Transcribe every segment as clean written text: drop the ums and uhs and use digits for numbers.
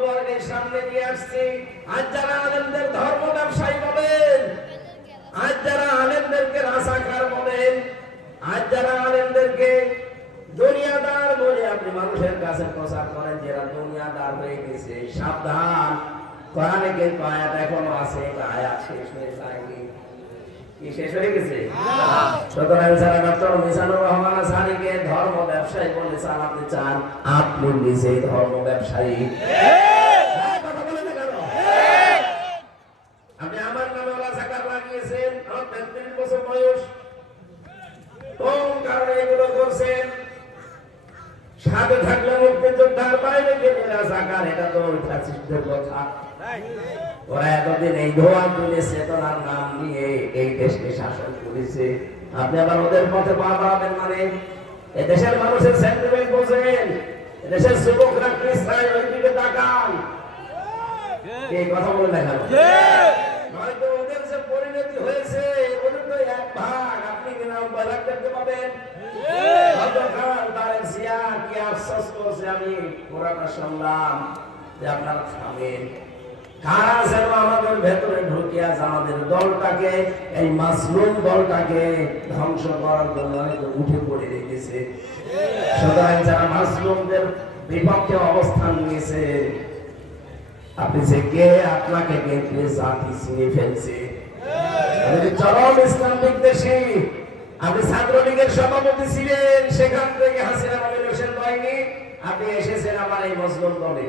দুয়ারের সামনে নিয়ে আসছি। আজ যারা আলেমদের ধর্ম ব্যবসায়ী বলেন, আজ যারা আলেমদেরকে রাসাকার বলেন, আজ যারা আলেমদেরকে দুনিয়াদার বলে আপনি মানুষের কাছে প্রচার করেন, যারা দুনিয়াদার হয়ে গেছে, সাবধান। কোরআনে কিন্তু আয়াত এখনো আছে, আয়াত শেষ হয়ে যায়নি। কি শেষ হয়ে গেছে? সুতরাং যারা ডক্টর মিজানুর রহমান আজহারীকে ধর্ম ব্যবসায়ী বলে চালাতে চান, আপনি নিজেই ধর্ম ব্যবসায়ী। কথা বলেন না কেন? আপনি আমার নামে ওলা জাকাত লাগিয়েছেন, আমার 33 বছর বয়স, কোন কারণে এগুলো করছেন? সাথে থাকলে মুক্তিযোদ্ধার, বাইরে গেলে রাজাকার, এটা তো ঐতিহাসিকদের কথা। ওরা এতদিন এই ধোয়া তুলে চেতনার নাম নিয়ে এই দেশকে শাসন করেছে। আপনি আবার ওদের পথে পা বাড়াবেন মানে? এদেশের মানুষের সেন্টিমেন্ট বোঝেন, এদেশের যুবকরা কি চায় ওই দিকে তাকান। এই কথা বলে দেখান, নয়তো ওদের যে পরিণতি হয়েছে, ওদের তো এক ভাগ, আপনি কিনা ভাগ দেখতে পাবেন। কি আফসোস করছে, আমি পুরাটা শুনলাম যে আপনারা খাবেন। কারা যেন আমাদের ভেতরে ঢুকিয়া আমাদের দলটাকে, এই মাসলুম দলটাকে ধ্বংস করার জন্য উঠে পড়ে রেখেছে। সুতরাং যারা মাসলুমদের বিপক্ষে অবস্থান নিয়েছে, আপনি যে কে, আপনাকে কে জাতি চিনে ফেলছে। চরম ইসলাম বিদ্বেষী। আপনি ছাত্রলীগের সভাপতি ছিলেন, সেখান থেকে হাসিনা নমিনেশন পাইনি, আপনি এসেছেন আমার এই মজলুম দলে।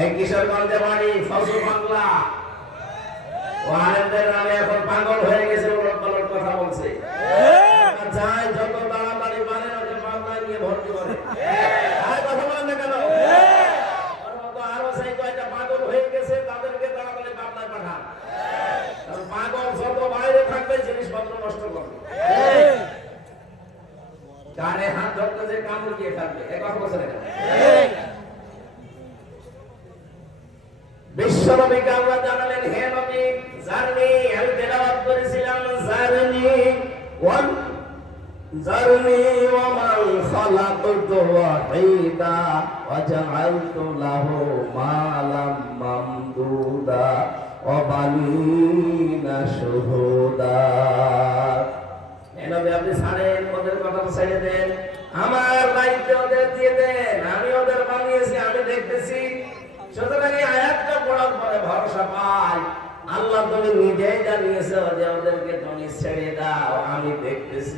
এই কিশোরগঞ্জে বাড়ি, ফজল বাংলা, ও আলেমদের নামে এখন পাগল হয়ে গেছে, উলট-পালট কথা বলছে। যাই যত তাড়াতাড়ি পারেন ওকে মামলায় নিয়ে ভর্তি করে। আর কথা বলেন না কেন? ওর মতো আরো সেই কয়টা পাগল হয়ে গেছে, তাদেরকে তাড়াতাড়ি মামলায় পাঠান। কারণ পাগল যত বাইরে থাকবে জিনিসপত্র নষ্ট করবে, গানে হাত ধরতে যে কামড় দিয়ে থাকবে। এ কথা বলছে না? বিশ্বনবীকে আল্লাহ জানালেন, হে নবী, জারনি, আমি তেলাওয়াত করেছিলাম, জারনি ওয়া মান খালাকতু ওয়াহিদা ওয়া জাআলতু লাহু মালাম মামদুদা ওয়া বানিনা শুহুদা। হে নবী, আপনি ছাড়েন, ওদের কথা ছেড়ে দেন, আমার দায়িত্ব ওদের দিয়ে দেন। আমি ওদের বানিয়েছি, আমি দেখতেছি। সুতরাং এই আয়াতটা পড়ার পরে ভরসা পাই, আল্লাহ তুমি নিজেই জানিয়েছো যে ওদেরকে তুমি ছেড়ে দাও, আমি দেখতেছি।